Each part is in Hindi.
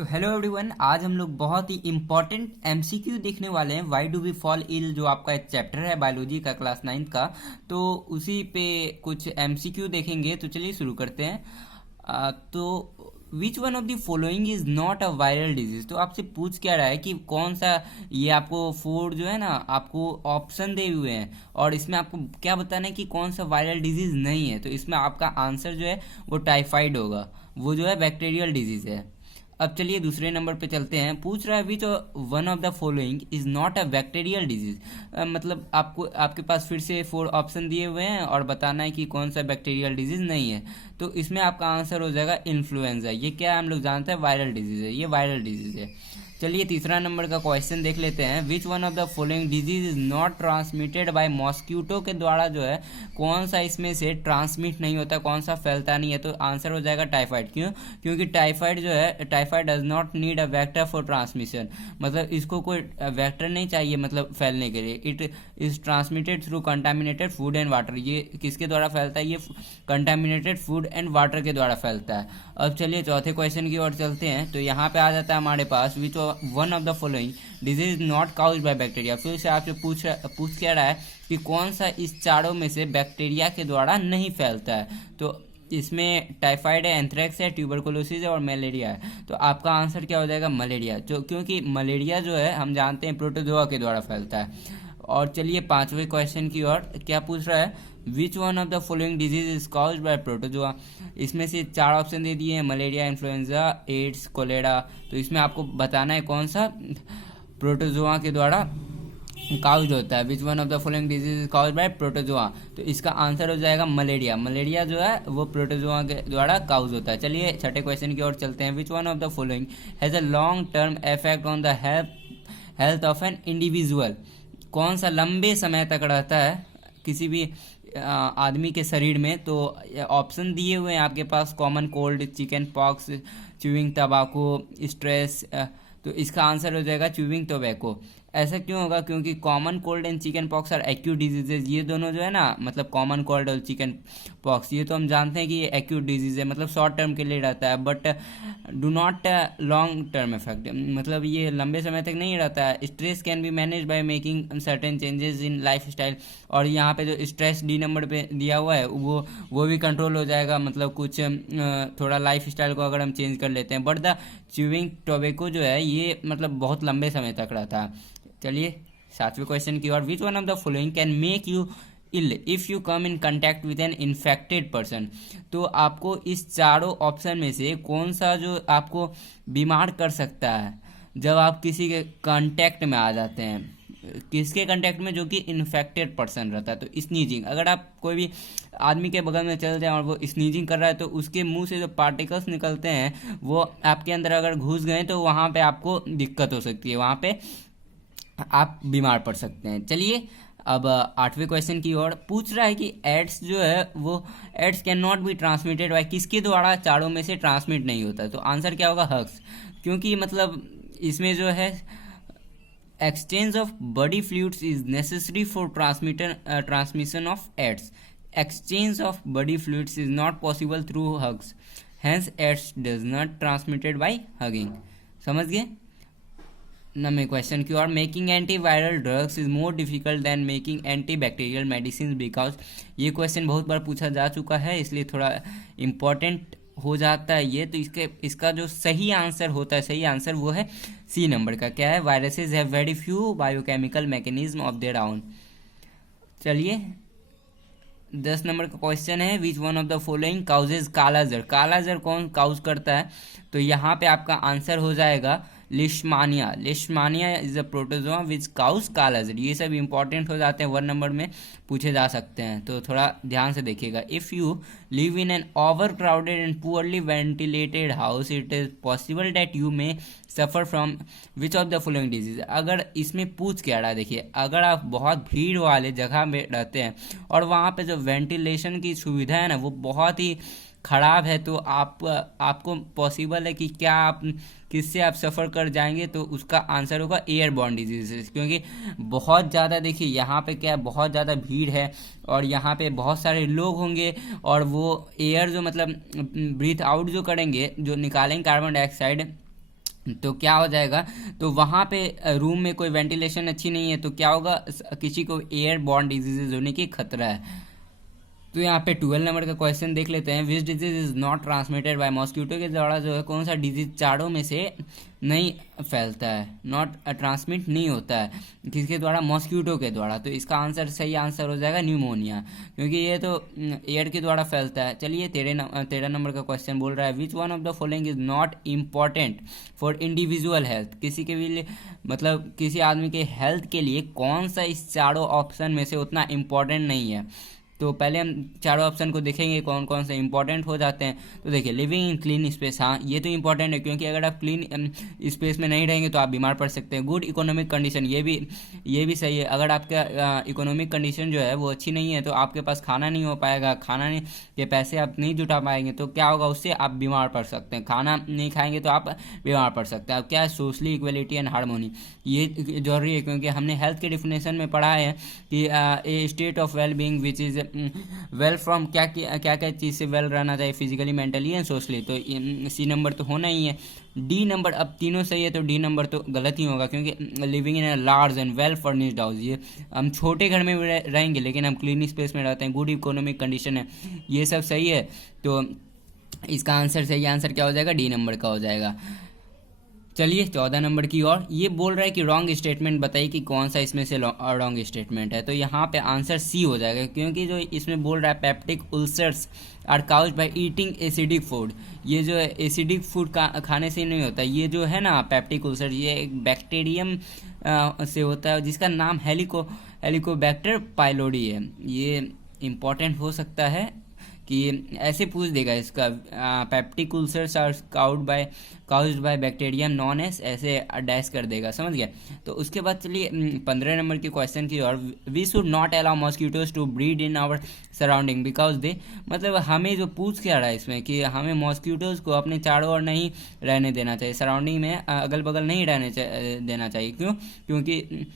तो हेलो एवरीवन, आज हम लोग बहुत ही इम्पोर्टेंट एमसीक्यू देखने वाले हैं। Why do we fall ill, जो आपका एक चैप्टर है बायोलॉजी का क्लास 9 का। तो उसी पे कुछ एमसीक्यू देखेंगे। तो चलिए शुरू करते हैं। तो विच one of the following is not a viral disease. तो आपसे पूछ क्या रहा है कि कौन सा, ये आपको फोर जो है ना, आपको ऑप्शन दे हुए हैं और इसमें आपको क्या बताना है कि कौन सा वायरल डिजीज नहीं है। तो इसमें आपका आंसर जो है वो टाइफाइड होगा, वो जो है बैक्टीरियल डिजीज है। अब चलिए दूसरे नंबर पे चलते हैं। पूछ रहा है विच one of the following is not a bacterial disease. मतलब आपको आपके पास फिर से फोर ऑप्शन दिए हुए हैं और बताना है कि कौन सा बैक्टीरियल डिजीज नहीं है। तो इसमें आपका आंसर हो जाएगा इन्फ्लुएंजा। ये क्या है, हम लोग जानते हैं वायरल डिजीज है, ये वायरल डिजीज है। चलिए तीसरा नंबर का क्वेश्चन देख लेते हैं। विच one of the following disease is not transmitted bye mosquito के द्वारा जो है कौन सा इसमें से ट्रांसमिट नहीं होता, कौन सा फैलता नहीं है। तो आंसर हो जाएगा टाइफाइड। क्यों? क्योंकि टाइफाइड जो है, typhoid does not need a vector for transmission. मतलब इसको कोई वेक्टर नहीं चाहिए मतलब फैलने के लिए। It is transmitted through contaminated food and water. ये किसके द्वारा फैलता है? ये कंटामिनेटेड फूड एंड वाटर के द्वारा फैलता है। अब चलिए चौथे क्वेश्चन की ओर चलते हैं। तो यहाँ पे आ जाता है हमारे पास which one of the following disease not caused by bacteria. फिर से आपसे पूछ क्या रहा है कि कौन सा इस चारों में से बैक्टीरिया के द्वारा नहीं फैलता है। तो इसमें टाइफाइड है, एंथ्रेक्स है, ट्यूबरकुलोसिस है और मलेरिया है। तो आपका आंसर क्या हो जाएगा? मलेरिया। जो क्योंकि मलेरिया जो है हम जानते हैं प्रोटोजोआ के द्वारा फैलता है। और चलिए पांचवें क्वेश्चन की ओर। क्या पूछ रहा है? विच one of the following disease is caused bye protozoa. इसमें से चार ऑप्शन दे दिए हैं, मलेरिया, इन्फ्लुएंजा, एड्स, कोलेरा। तो इसमें आपको बताना है कौन सा प्रोटोजोआ के द्वारा काउज होता है। विच one of the following disease is caused bye protozoa. तो इसका आंसर हो जाएगा मलेरिया। मलेरिया जो है वो प्रोटोजोआ के द्वारा काउज होता है। चलिए छठे क्वेश्चन की ओर चलते हैं। विच one of the following has a long term effect on the health of an individual. कौन सा लंबे समय तक रहता है किसी भी आदमी के शरीर में। तो ऑप्शन दिए हुए हैं आपके पास, common cold, chicken pox, chewing tobacco, stress. तो इसका आंसर हो जाएगा च्यूइंग टोबैको। ऐसा क्यों होगा? क्योंकि common cold and chickenpox are acute diseases. ये दोनों जो है ना, मतलब कॉमन कोल्ड और चिकन पॉक्स, ये तो हम जानते हैं कि ये एक्यूट डिजीज है, मतलब शॉर्ट टर्म के लिए रहता है, but do not long term effect. मतलब ये लंबे समय तक नहीं रहता है। Stress can be manage by making certain changes in life style. और यहाँ पे जो स्ट्रेस डी नंबर पे दिया हुआ है वो भी कंट्रोल हो जाएगा, मतलब कुछ थोड़ा लाइफ स्टाइल को अगर हम चेंज कर लेते हैं। बट द च्यूइंग टोबैको जो है ये मतलब बहुत लंबे समय तक रहता है। चलिए सातवें क्वेश्चन की ओर। Which one of the following can make you ill if you come in contact with an infected person. तो आपको इस चारों ऑप्शन में से कौन सा जो आपको बीमार कर सकता है जब आप किसी के कांटेक्ट में आ जाते हैं? किसके कांटेक्ट में? जो कि इन्फेक्टेड पर्सन रहता है। तो स्नीजिंग, अगर आप कोई भी आदमी के बगल में चल जाए और वो स्नीजिंग कर रहा है तो उसके मुंह से जो पार्टिकल्स निकलते हैं वो आपके अंदर अगर घुस गए तो वहाँ पे आपको दिक्कत हो सकती है, वहाँ पे आप बीमार पड़ सकते हैं। चलिए अब आठवें क्वेश्चन की ओर। पूछ रहा है कि एड्स जो है वो AIDS can not be transmitted by, किसके द्वारा चारों में से ट्रांसमिट नहीं होता है। तो आंसर क्या होगा? हग्स। क्योंकि मतलब इसमें जो है exchange of body fluids is necessary for transmission of AIDS. Exchange of body fluids is not possible through hugs, hence AIDS does not transmitted by hugging. समझ गए? नंबर क्वेश्चन की ओर। Making antiviral drugs is more difficult than making anti bacterial medicine because. ये क्वेश्चन बहुत बार पूछा जा चुका है, इसलिए थोड़ा इम्पोर्टेंट हो जाता है ये। तो इसका जो सही आंसर होता है, सही आंसर वो है सी नंबर का। क्या है? Viruses have very few biochemical mechanism of their own. चलिए 10 नंबर का क्वेश्चन है। विच one of the following causes kala-azar. Kala-azar कौन काउज करता है? तो यहाँ पे आपका आंसर हो जाएगा Leishmania. Leishmania is a protozoa which causes kala-azar. ये सब इंपॉर्टेंट हो जाते हैं, 1 नंबर में पूछे जा सकते हैं, तो थोड़ा ध्यान से देखिएगा। If you live in an over crowded and poorly ventilated house it is possible that you may suffer from which of the following disease. अगर इसमें पूछ क्या रहा है, देखिए, अगर आप बहुत भीड़ वाले जगह में रहते हैं और वहाँ पे जो वेंटिलेशन की सुविधा है ना वो बहुत ही ख़राब है, तो आपको पॉसिबल है कि क्या आप किससे आप सफ़र कर जाएंगे। तो उसका आंसर होगा एयरबॉर्न डिजीजेस। क्योंकि बहुत ज़्यादा, देखिए यहाँ पे क्या है, बहुत ज़्यादा भीड़ है और यहाँ पे बहुत सारे लोग होंगे और वो एयर जो मतलब ब्रीथ आउट जो करेंगे, जो निकालेंगे कार्बन डाइऑक्साइड, तो क्या हो जाएगा, तो वहाँ पे रूम में कोई वेंटिलेशन अच्छी नहीं है, तो क्या होगा, किसी को एयर बॉर्न डिजीजेज होने की खतरा है। तो यहाँ पे 12 नंबर का क्वेश्चन देख लेते हैं। Which disease is not transmitted bye mosquito के द्वारा जो है कौन सा डिजीज चारों में से नहीं फैलता है, नॉट ट्रांसमिट नहीं होता है, किसके द्वारा, मॉस्किटो के द्वारा। तो इसका आंसर, सही आंसर हो जाएगा न्यूमोनिया, क्योंकि ये तो एयर के द्वारा फैलता है। चलिए 13 नंबर का क्वेश्चन बोल रहा है, विच one of the following is not important for individual health. किसी के भी मतलब किसी आदमी के हेल्थ के लिए कौन सा इस चारों ऑप्शन में से उतना इम्पॉर्टेंट नहीं है। तो पहले हम चारों ऑप्शन को देखेंगे कौन कौन से इंपॉर्टेंट हो जाते हैं। तो देखिए, लिविंग इन क्लीन स्पेस, हाँ ये तो इंपॉर्टेंट है, क्योंकि अगर आप क्लीन स्पेस में नहीं रहेंगे तो आप बीमार पड़ सकते हैं। गुड इकोनॉमिक कंडीशन, ये भी सही है। अगर आपका इकोनॉमिक कंडीशन जो है वो अच्छी नहीं है तो आपके पास खाना नहीं हो पाएगा, खाना नहीं के पैसे आप नहीं जुटा पाएंगे, तो क्या होगा, उससे आप बीमार पड़ सकते हैं। खाना नहीं खाएंगे तो आप बीमार पड़ सकते हैं। अब क्या है, सोशली इक्वलिटी एंड हार्मोनी, ये जरूरी है, क्योंकि हमने हेल्थ के डिफिनेशन में पढ़ा है कि a state of well being which is well from क्या क्या चीज़ से वेल रहना चाहिए, फिजिकली, मेंटली एंड सोशली। तो सी नंबर तो होना ही है। डी नंबर, अब तीनों सही है तो डी नंबर तो गलत ही होगा, क्योंकि living in a large and well furnished house, ये हम छोटे घर में रहेंगे लेकिन हम क्लीन स्पेस में रहते हैं। गुड इकोनॉमिक कंडीशन है, ये सब सही है। तो इसका आंसर, सही आंसर क्या हो जाएगा, डी नंबर का हो जाएगा। चलिए 14 नंबर की ओर, ये बोल रहा है कि रॉन्ग स्टेटमेंट बताइए कि कौन सा इसमें से रॉन्ग स्टेटमेंट है। तो यहाँ पे आंसर सी हो जाएगा, क्योंकि जो इसमें बोल रहा है peptic ulcers are caused by eating acidic food, ये जो है एसिडिक फूड खाने से नहीं होता। ये जो है ना पेप्टिक उल्सर, ये एक बैक्टीरियम से होता है जिसका नाम हेलिकोबैक्टर पाइलोरी है। ये इम्पॉर्टेंट हो सकता है कि ऐसे पूछ देगा इसका, peptic ulcers are caused by bacterium non S, ऐसे डैश कर देगा, समझ गया। तो उसके बाद चलिए 15 नंबर के क्वेश्चन की ओर, we should not allow mosquitoes to breed in our surrounding because they, मतलब हमें जो पूछ क्या रहा है इसमें कि हमें मॉस्किटोज को अपने चारों ओर नहीं रहने देना चाहिए, सराउंडिंग में अगल बगल नहीं रहने देना चाहिए। क्यों, क्योंकि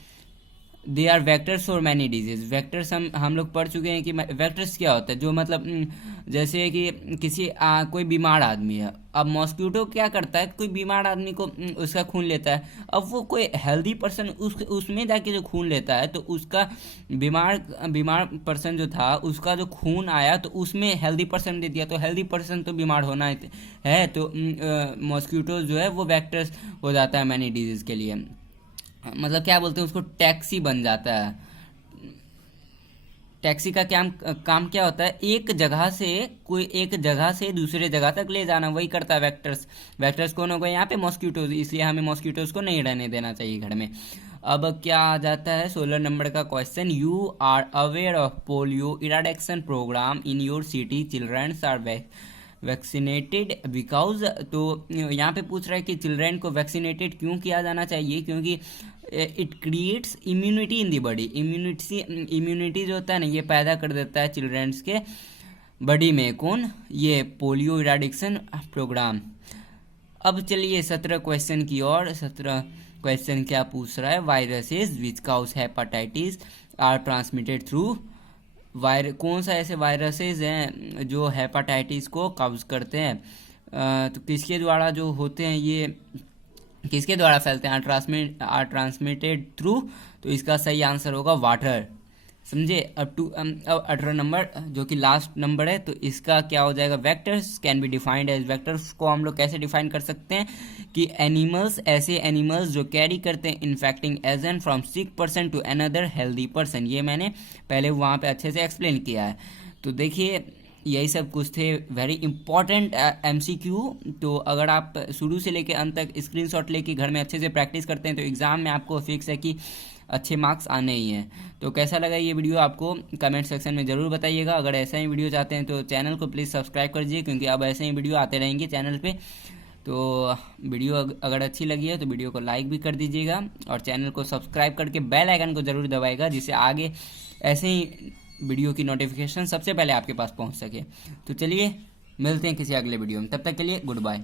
they are vectors for many disease. Vectors हम लोग पढ़ चुके हैं कि वैक्टर्स क्या होता है, जो मतलब जैसे कि किसी कोई बीमार आदमी है, अब मॉस्किटो क्या करता है, कोई बीमार आदमी को उसका खून लेता है, अब वो कोई हेल्दी पर्सन उसमें जाके जो खून लेता है, तो उसका बीमार पर्सन जो था उसका जो खून आया तो उसमें हेल्दी पर्सन दे दिया, तो हेल्दी पर्सन तो बीमार होना है। तो मॉस्किटो जो है वो वैक्टर्स हो जाता है मैनी डिजीज के लिए, मतलब क्या बोलते हैं उसको, टैक्सी बन जाता है। टैक्सी का काम क्या होता है, एक जगह से दूसरे जगह तक ले जाना, वही करता है वैक्टर्स कौन हो गए यहाँ पे, मॉस्किटोज, इसलिए हमें मॉस्किटोज को नहीं रहने देना चाहिए घर में। अब क्या आ जाता है 16 नंबर का question, you are aware of polio eradication programme in your city, childrens are vaccinated because. तो यहाँ पे पूछ रहा है कि चिल्ड्रन को वैक्सीनेटेड क्यों किया जाना चाहिए, क्योंकि it creates immunity in the body, immunity जो होता है ना ये पैदा कर देता है चिल्ड्रंस के बॉडी में, कौन, ये पोलियो इराडिकेशन प्रोग्राम। अब चलिए 17 क्वेश्चन की ओर। 17 क्वेश्चन क्या पूछ रहा है, viruses which cause hepatitis are transmitted through, कौन सा ऐसे वायरसेस हैं जो हेपेटाइटिस को काउज करते हैं, तो किसके द्वारा जो होते हैं, ये किसके द्वारा फैलते हैं, आर ट्रांसमिटेड थ्रू। तो इसका सही आंसर होगा वाटर, समझे। अब 18 नंबर जो कि लास्ट नंबर है, तो इसका क्या हो जाएगा, vectors can be defined as, vectors को हम लोग कैसे डिफाइन कर सकते हैं कि एनिमल्स, ऐसे एनिमल्स जो कैरी करते हैं infecting agent from sick person to another healthy person, ये मैंने पहले वहाँ पे अच्छे से एक्सप्लेन किया है। तो देखिए यही सब कुछ थे वेरी इंपॉर्टेंट MCQ। तो अगर आप शुरू से लेकर अंत तक स्क्रीनशॉट लेके घर में अच्छे से प्रैक्टिस करते हैं तो एग्ज़ाम में आपको फिक्स है कि अच्छे मार्क्स आने ही हैं। तो कैसा लगा ये वीडियो आपको कमेंट सेक्शन में ज़रूर बताइएगा। अगर ऐसा ही वीडियो चाहते हैं तो चैनल को प्लीज़ सब्सक्राइब कर दीजिए, क्योंकि अब ऐसे ही वीडियो आते रहेंगे चैनल पे। तो वीडियो अगर अच्छी लगी है तो वीडियो को लाइक भी कर दीजिएगा और चैनल को सब्सक्राइब करके बेल आइकन को ज़रूर दबाएगा, जिससे आगे ऐसे ही वीडियो की नोटिफिकेशन सबसे पहले आपके पास पहुंच सके। तो चलिए मिलते हैं किसी अगले वीडियो में, तब तक के लिए गुड बाय।